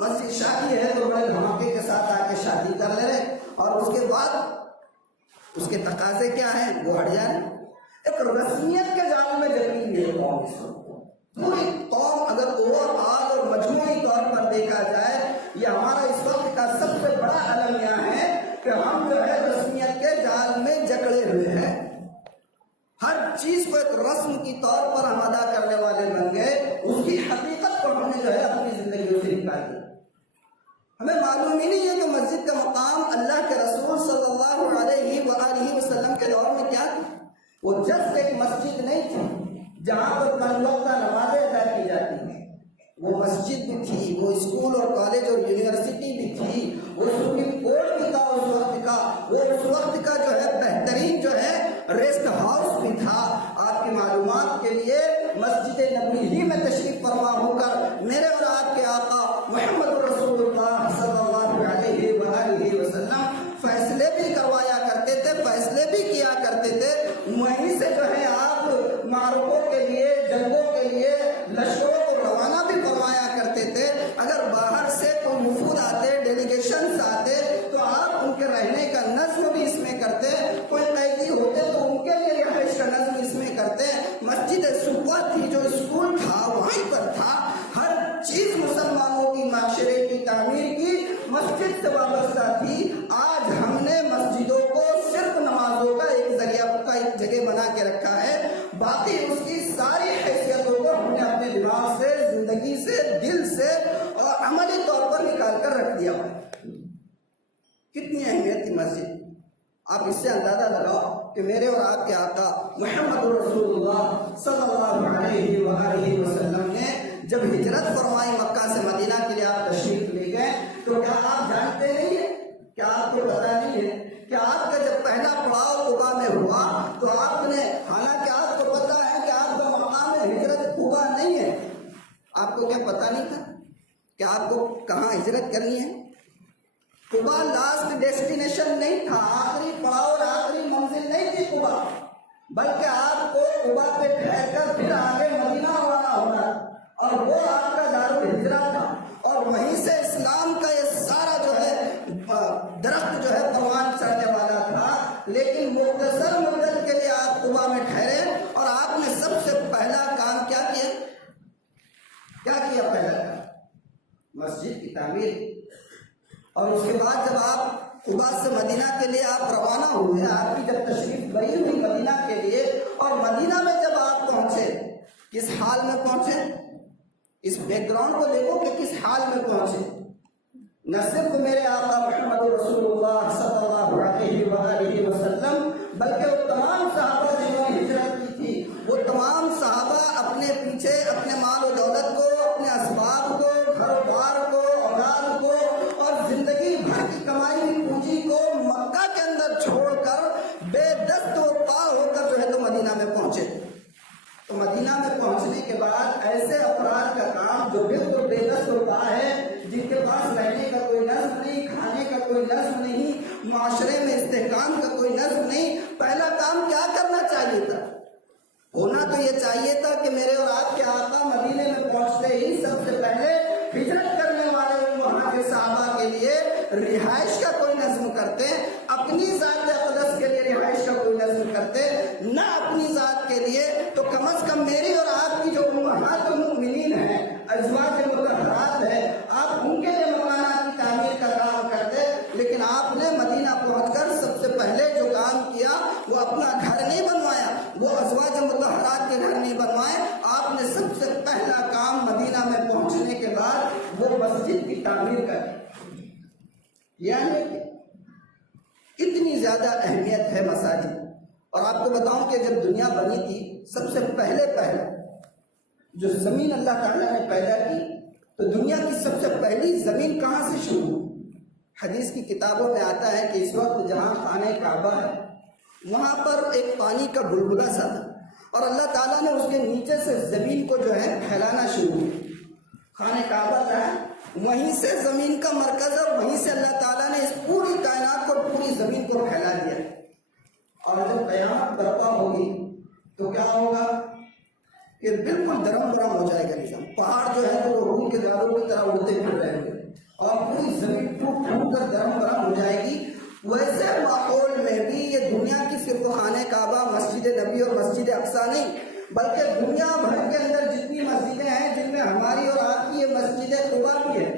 مسجد شادی ہے تو بڑے دھماکے کے ساتھ آ کے شادی کر لے رہے اور اس کے بعد اس کے تقاضے کیا ہیں وہ ہٹ جائیں۔ ایک رسمیت کے جال میں جکڑی ہوئی ہے قوم، اس وقت پوری قوم اگر اوور آل اور مجموعی طور پر دیکھا جائے، یہ ہمارا اس وقت کا سب سے بڑا المیہ ہے کہ ہم جو ہے رسمیت کے جال میں جکڑے ہوئے ہیں۔ ہر چیز کو ایک رسم کی طور پر ہم ادا کرنے والے بن گئے، اس کی حقیقت کو ہم نے جو ہے اپنی زندگیوں سے نکال دیا۔ ہمیں معلوم ہی نہیں ہے کہ مسجد کا مقام اللہ کے رسول صلی اللہ علیہ وآلہ وسلم کے دور میں کیا تھی۔ وہ جسٹ ایک مسجد نہیں تھی جہاں پر 5 وقتہ نمازیں ادا کی جاتی ہیں، وہ مسجد بھی تھی، وہ اسکول اور کالج اور یونیورسٹی بھی تھی، وہ سپریم کورٹ بھی تھا اس وقت کا، وہ اس وقت کا جو ہے بہترین جو ہے ریسٹ ہاؤس بھی تھا۔ آپ کی معلومات کے لیے مسجد نبوی ہی میں تشریف فرما ہو کر میرے اور آپ کے آقا محمد رسول اللہ صلی اللہ علیہ وآلہ وسلم فیصلے بھی کروایا کرتے تھے، فیصلے بھی کیا کرتے تھے۔ وہیں سے جو ہے آپ معرکوں کے لیے، جنگوں کے لیے لشکروں کو روانہ بھی فرمایا کرتے تھے۔ اگر باہر سے کوئی وفود آتے، ڈیلیگیشنز آتے تو آپ ان کے رہنے کا نظم بھی اس میں کرتے، کوئی قیدی ہوتے تو ان کے لیے رہائش کا نظم اس میں کرتے۔ مسجد صبح تھی جو اسکول تھا وہیں پر تھا، ہر چیز مسلمانوں کی معاشرے کی تعمیر کی مسجد سے وابستہ تھی۔ آج ہم نے مسجدوں کو صرف نمازوں کا ایک بنا کے رکھا ہے، باقی اس کی ساری حیثیتوں کو ہم نے اپنے دماغ سے، زندگی سے، دل سے اور عملی طور پر نکال کر رکھ دیا۔ کتنی اہمیت کی مسجد! آپ اس سے اندازہ لگاؤ کہ میرے اور آپ کے آقا محمد رسول اللہ صلی اللہ علیہ وآلہ وسلم نے جب ہجرت فرمائی مکہ سے مدینہ کے لیے، آپ تشریف لے گئے، تو کیا آپ جانتے نہیں ہیں، کیا آپ کو پتا نہیں ہے کہ آپ کا جب پہلا پڑاؤ قبا میں ہوا تو آپ نے، حالانکہ آپ کو پتا ہے کہ آپ کا مقام ہجرت قبا نہیں ہے، آپ کو کیا پتا نہیں تھا کہ آپ کو کہاں ہجرت کرنی ہے؟ قبا لاسٹ ڈیسٹینیشن نہیں تھا، آخری پڑاؤ اور آخری منزل نہیں تھی قبا، بلکہ آپ کو قبا پہ ٹھہر کر پھر آگے مدینہ روانہ ہونا، اور وہ آپ کا دارالہجرہ تھا، اور وہیں سے اسلام کا یہ سارا جو ہے درخت جو ہے پروان چڑھنے والا تھا۔ لیکن مختصر مدت کے لیے آپ قبا میں ٹھہرے، اور آپ نے سب سے پہلا کام کیا کیا؟ پہلا کام مسجد کی تعمیر۔ اور اس کے بعد جب آپ قبا سے مدینہ کے لیے آپ روانہ ہوئے، آپ کی جب تشریف بری ہوئی مدینہ کے لیے، اور مدینہ میں جب آپ پہنچے، کس حال میں پہنچے؟ اس بیک گراؤنڈ کو دیکھو کہ کس حال میں پہنچے۔ نہ صرف میرے آقا محمد رسول اللہ صلی اللہ علیہ وآلہ وسلم، بلکہ وہ تمام صحابہ جنہوں نے ہجرت کی تھی، وہ تمام صحابہ اپنے پیچھے اپنے مال و دولت کو، اپنے اسباب کو، گھر بار کو، اولاد کو اور زندگی بھر کی کمائی ہوئی پونجی کو مکہ کے اندر چھوڑ کر بے دست و پا ہو کر جو ہے تو مدینہ میں پہنچے۔ تو مدینہ میں پہنچنے کے بعد ایسے افراد کا کام جو بالکل بے دست و پا ہے، جن کے پاس رہنے کا کوئی نظم نہیں، کھانے کا کوئی نظم نہیں، معاشرے میں استحکام کا کوئی نظم نہیں، پہلا کام کیا کرنا چاہیے تھا؟ ہونا تو یہ چاہیے تھا کہ میرے اور آپ کے آقا مدینے میں پہنچتے ہی سب سے پہلے ہجرت کرنے والے وہاں کے صحابہ کے لیے رہائش کا کوئی نظم کرتے، اپنی ذات اقدس کے لیے رہائش کا کوئی نظم کرتے، نہ اپنی ذات کے لیے تو کم از کم میری اور آپ کی جو امہات المؤمنین ہیں، ازواج مطہرات ہیں، آپ ان کے لیے مکانات کی تعمیر کا کام کرتے۔ لیکن آپ نے مدینہ پہنچ کر سب سے پہلے جو کام کیا وہ اپنا گھر نہیں بنوایا، وہ ازواج مطہرات کے گھر نہیں بنوائے، آپ نے سب سے پہلا کام مدینہ میں پہنچنے کے بعد وہ مسجد کی تعمیر کر۔ یعنی اتنی زیادہ اہمیت ہے مساجد۔ اور آپ کو بتاؤں کہ جب دنیا بنی تھی، سب سے پہلے جو زمین اللہ تعالیٰ نے پیدا کی، تو دنیا کی سب سے پہلی زمین کہاں سے شروع ہوئی؟ حدیث کی کتابوں میں آتا ہے کہ اس وقت جہاں خانہ کعبہ ہے، وہاں پر ایک پانی کا بلبلہ سا تھا، اور اللہ تعالیٰ نے اس کے نیچے سے زمین کو جو ہے پھیلانا شروع کیا۔ خانہ کعبہ جو ہے وہیں سے زمین کا مرکز ہے، وہیں سے اللہ تعالیٰ نے اس پوری کائنات کو، پوری زمین کو پھیلا دیا۔ اور جب قیامت برپا ہوگی تو کیا ہوگا کہ بالکل درم برم ہو جائے گا نظام، پہاڑ جو ہے وہ روح کے داروں کی طرح اڑتے پھر رہیں گے، اور پوری زمین ٹوٹ ٹوٹ کر درم برم ہو جائے گی۔ ویسے ماحول میں بھی یہ دنیا کی صرف خانہ کعبہ، مسجد نبی اور مسجد اقصیٰ نہیں، بلکہ دنیا بھر کے اندر جتنی مسجدیں ہیں، جن میں ہماری اور آپ کی یہ مسجد قبا بھی ہے،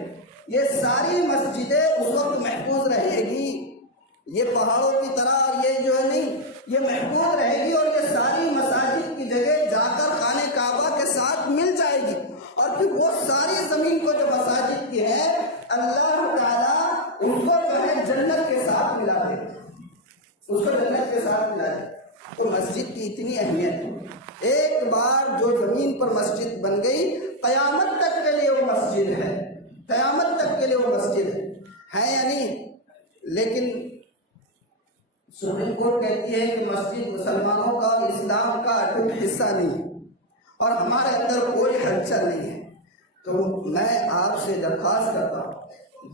یہ ساری مسجدیں اس وقت محفوظ رہے گی۔ یہ پہاڑوں کی طرح یہ جو ہے نہیں، یہ محفوظ رہے گی، اور یہ ساری مساجد کی جگہ جا کر خانہ کعبہ کے ساتھ مل جائے گی، اور پھر وہ ساری زمین کو جو مساجد کی ہے، اللہ تعالیٰ اس کو جو ہے جنت کے ساتھ ملا دے، اس کو جنت کے ساتھ ملا دے۔ تو مسجد کی اتنی اہمیت ہے، ایک بار جو زمین پر مسجد بن گئی، قیامت تک کے لیے وہ مسجد ہے، قیامت تک کے لیے وہ مسجد ہے یا نہیں؟ لیکن سپریم کورٹ کہتی ہے کہ مسجد مسلمانوں کا اسلام کا اٹوٹ حصہ نہیں ہے، اور ہمارے اندر کوئی ہلچل نہیں ہے۔ تو میں آپ سے درخواست کرتا ہوں،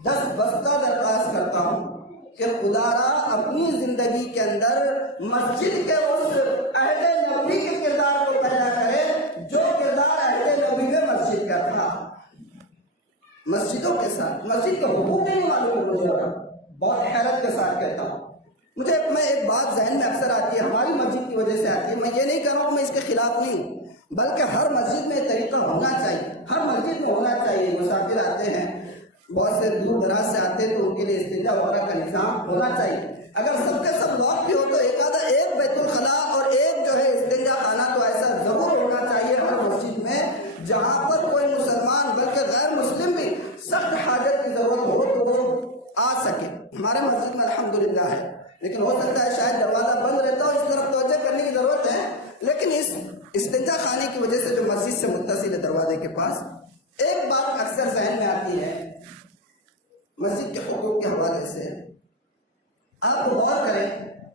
دس بستہ درخواست کرتا ہوں کہ خدا را اپنی زندگی کے اندر مسجد کے اس عہد نبی کے کردار کو پیدا کرے جو کردار عہد نبی میں مسجد کا تھا۔ مسجدوں کے ساتھ مسجد کا حقوق نہیں معلوم مجھے، بہت حیرت کے ساتھ کہتا ہوں، میں ایک بات ذہن میں اکثر آتی ہے، ہماری مسجد کی وجہ سے آتی ہے، میں یہ نہیں کہہ رہا ہوں، میں اس کے خلاف نہیں ہوں، بلکہ ہر مسجد میں طریقہ ہونا چاہیے، ہر مسجد میں ہونا چاہیے۔ مسافر آتے ہیں، بہت سے دور دراز سے آتے ہیں، تو ان کے لیے استنجا وغیرہ کا نظام ہونا چاہیے۔ اگر سب کے سب لاک بھی ہو تو ایک بیت الخلاء اور ایک جو کے پاس ایک بات اکثر ذہن میں آتی ہے مسجد کے حقوق کے حوالے سے. آپ غور کریں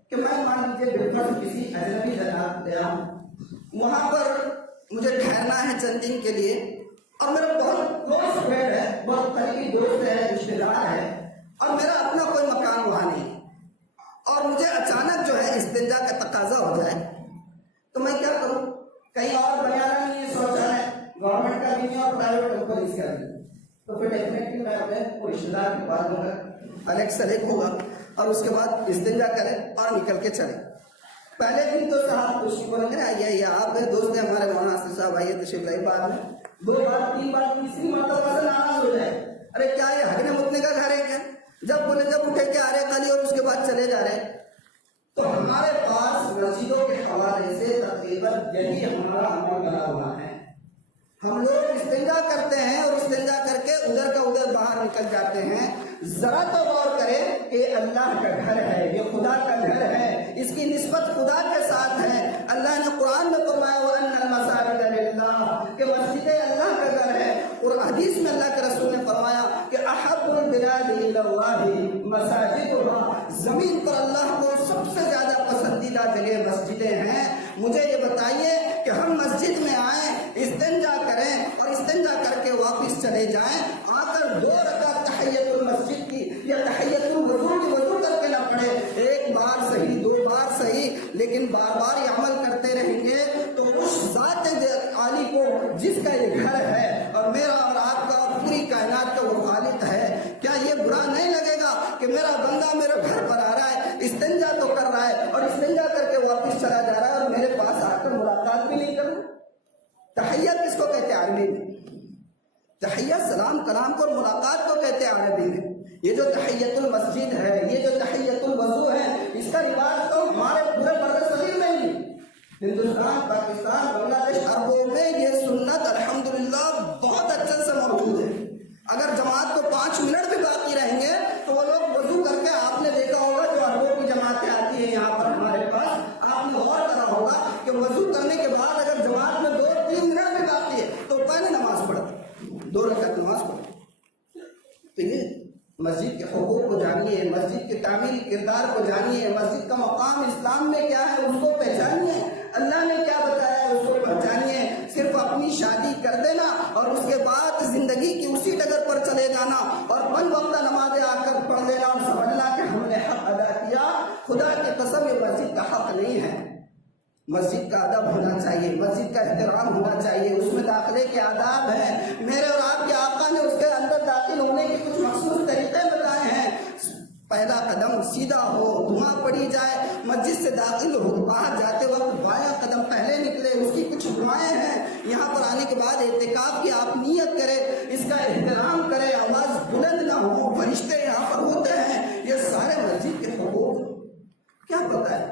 کہ میں مان لیجیے بالکل کسی اجنبی جگہ گیا ہوں, وہاں پر مجھے ٹھہرنا ہے چند دن کے لیے, اور میرا بہت کلوز فرینڈ ہے, بہت قریبی دوست ہے, رشتے دار ہے, اور میرا اپنا کوئی مکان وہاں نہیں, اور مجھے اچانک جو ہے استنجا کا تقاضا ہو جائے تو میں کیا کروں؟ کہیں اور بنانا نہیں ہے شوچالیہ, گورنمنٹ کا بھی نہیں اور پرائیویٹ کمپنیز کا بھی, تو پھر ڈیفینیٹلی میں اپنے رشتے دار کے پاس دوں گا, الیکس سلیکٹ ہوگا, اور اس کے بعد استنجا کرے اور نکل کے چلے. پہلے دن تو صاحب خوشی بولیں گے آئیے آپ دوست ہیں ہمارے مولانا ناصر صاحب, آئیے تشریف لائیے. بعد میں 2 بار 3 بار تیسری مرتبہ سے ناراض ہو جائے, ارے کیا یہ ہگنے متنے کا گھر ہے کیا؟ جب بولے جب اٹھے کے آ رہے خالی اور اس کے بعد چلے جا رہے. تو ہمارے پاس مسجدوں کے حوالے سے تقریباً یہی ہمارا عمل بنا ہوا ہے. ہم لوگ استنجا کرتے ہیں اور استنجا کر کے ادھر کا ادھر باہر نکل جاتے ہیں. ذرا تو غور کریں کہ اللہ کا گھر ہے, یہ خدا کا گھر ہے, اس کی نسبت خدا کے ساتھ ہے. اللہ نے قرآن میں فرمایا وَأَنَّ الْمَسَاجِدَ لِلَّهِ کہ مسجدیں اللہ کا گھر ہے, اور حدیث میں اللہ کے رسول نے فرمایا کہ احب البلاد الی اللہ مساجدها, زمین پر اللہ کو سب سے زیادہ پسندیدہ جگہ مسجدیں ہیں. مجھے یہ بتائیے کہ ہم مسجد میں آئیں, استنجا کریں اور استنجا کر کے واپس چلے جائیں, آ کر 2 رکعت تحیت المسجد کی یا تحیت الوضو کی وضو کر کے نہ پڑھے, 1 بار صحیح 2 بار صحیح, لیکن بار بار یہ عمل کرتے رہیں گے تو اس ذات عالی کو جس کا یہ گھر ہے اور میرا اور آپ کا اور پوری کائنات کا وہ خالق ہے, کیا یہ برا نہیں لگے گا کہ میرا بندہ میرے گھر پر آ رہا ہے, استنجا تو کر رہا ہے اور استنجا کر کے واپس چلا جا رہا ہے اور میرے پاس آ کر ملاقات بھی نہیں کروں؟ تحیت کس کو کہتے ہیں عربی میں؟ تحیت سلام کلام کو, ملاقات کو کہتے ہیں عربی میں. یہ جو تحیت المسجد ہے, یہ جو تحیت الوضو ہے, اس کا رواج تو ہمارے پورے بر صغیر میں نہیں, ہندوستان, پاکستان, بنگلہ دیش, عربوں میں یہ سنت الحمدللہ بہت اچھے سے موجود ہے. اگر جماعت کو 5 منٹ بھی باقی رہیں گے تو وہ لوگ وضو کر کے, آپ نے دیکھا ہوگا جو عربوں کی جماعتیں آتی ہیں یہاں پر ہمارے پاس, آپ نے غور کرا ہوگا کہ وضو کرنے کے بعد اگر جماعت میں 2-3 منٹ بھی باقی ہے تو پہلے نماز پڑھتے, 2 رکعت نماز پڑھتے. تو یہ مسجد کے حقوق کو جانیے, مسجد کے تعمیری کردار کو جانیے, مسجد کا مقام اسلام میں کیا ہے اس کو پہچانیے, اللہ نے کیا بتایا ہے اس کو پہچانیے. صرف اپنی شادی کر دینا اور اس کے بعد زندگی کی اسی ڈگر پر چلے جانا اور 5 وقتہ نمازیں آ کر پڑھ لینا اور سمجھنا کہ ہم نے حق ادا کیا, خدا کی قسم یہ مسجد کا حق نہیں ہے. مسجد کا ادب ہونا چاہیے, مسجد کا احترام ہونا چاہیے, اس میں داخلے کے آداب ہیں. میرے اور آپ کے آقا نے اس کے اندر داخل ہونے کے کچھ مخصوص طریقے بتائے ہیں. پہلا قدم سیدھا ہو, دعا پڑھی جائے, مسجد سے داخل ہو, باہر جاتے وقت بایاں قدم پہلے نکلے, اس کی کچھ دعائیں ہیں. یہاں پر آنے کے بعد اعتکاف کی آپ نیت کریں, اس کا احترام کریں, آواز بلند نہ ہو, فرشتے یہاں پر ہوتے ہیں, یہ سارے مسجد کے حقوق کیا پتہ ہے,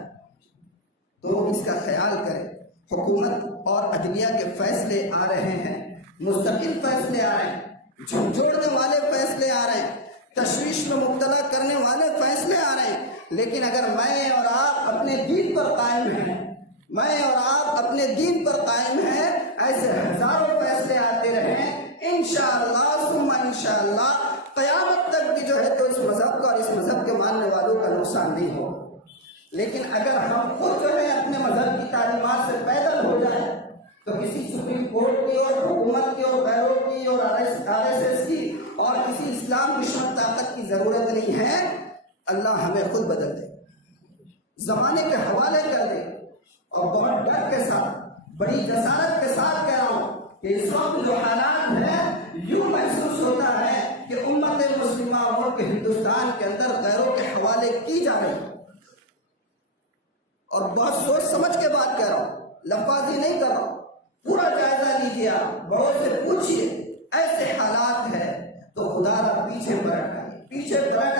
تو اس کا خیال کریں. حکومت اور عدلیہ کے فیصلے آ رہے ہیں, مستقل فیصلے آ رہے ہیں, جھنجھوڑنے والے فیصلے آ رہے ہیں, تشویش میں مبتلا کرنے والے فیصلے آ رہے ہیں. لیکن اگر میں اور آپ اپنے دین پر قائم ہیں, میں اور آپ اپنے دین پر قائم ہیں, ایسے ہزاروں فیصلے آتے رہیں, انشاءاللہ ثم انشاءاللہ قیامت تک بھی جو ہے تو اس مذہب کا اور اس مذہب کے ماننے والوں کا نقصان نہیں ہو. لیکن اگر ہم خود جو ہے اپنے مذہب کی تعلیمات سے پیدل ہو جائیں تو کسی سپریم کورٹ کی اور حکومت کی اور غیروں کی اور RSS کی اور کسی اسلام دشمن طاقت کی ضرورت نہیں ہے. اللہ ہمیں خود بدل دے, زمانے کے حوالے کر دے. اور بہت ڈر کے ساتھ, بڑی جسارت کے ساتھ کہہ رہا ہوں کہ اس وقت جو حالات ہیں یوں محسوس ہوتا ہے کہ امت مسلمہ اور کہ ہندوستان کے اندر غیروں کے حوالے کی جا رہی ہے. اور بہت سوچ سمجھ کے بات کہہ رہا ہوں, لفاظی نہیں کر رہا ہوں. پورا جائزہ لیجیے, آپ بہت سے پوچھیے, ایسے حالات ہے تو خدا را پیچھے پلٹ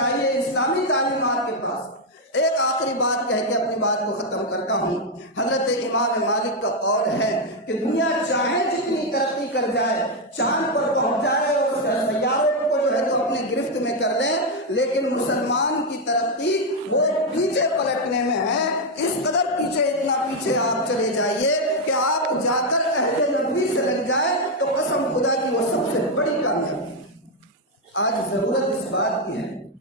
آئیے اسلامی تعلیمات کے پاس. ایک آخری بات کہہ کے اپنی بات کو ختم کرتا ہوں. حضرت امام مالک کا قول ہے کہ دنیا چاہے جتنی ترقی کر جائے, چاند پر پہنچ جائے اور سیاروں کو جو ہے تو اپنے گرفت میں کر لیں, لیکن مسلمان کی ترقی وہ پیچھے پلٹنے میں ہے. اس قدر پیچھے, اتنا پیچھے آپ چلے جائیے کہ آپ جا کر اہل نبی سے لگ جائے تو قسم کامیاب۔ آج ضرورت اس بات کی ہے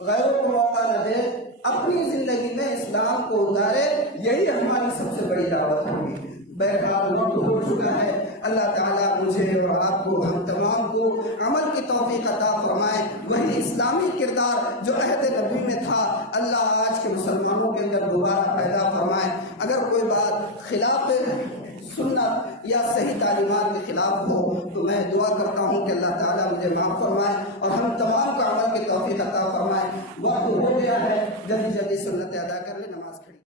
غیروں کو موقع نہ دے، اپنی زندگی میں اسلام کو اتارے، یہی ہماری سب سے بڑی دعوت ہوگی۔ بہرحال وقت ہو چکا ہے، اللہ تعالیٰ مجھے اور آپ کو، ہم تمام کو عمل کی توفیق عطا فرمائے۔ وہی اسلامی کردار جو عہد نبی میں تھا، اللہ آج کے مسلمانوں کے اندر دوبارہ پیدا فرمائے۔ اگر کوئی بات خلاف سنت یا صحیح تعلیمات کے خلاف ہو تو میں دعا کرتا ہوں کہ اللہ تعالیٰ مجھے معاف فرمائے اور ہم تمام کو عمل کی توفیق عطا فرمائے۔ وقت ہو گیا ہے، جلدی جلدی سنتیں ادا کر لیں، نماز پڑھی۔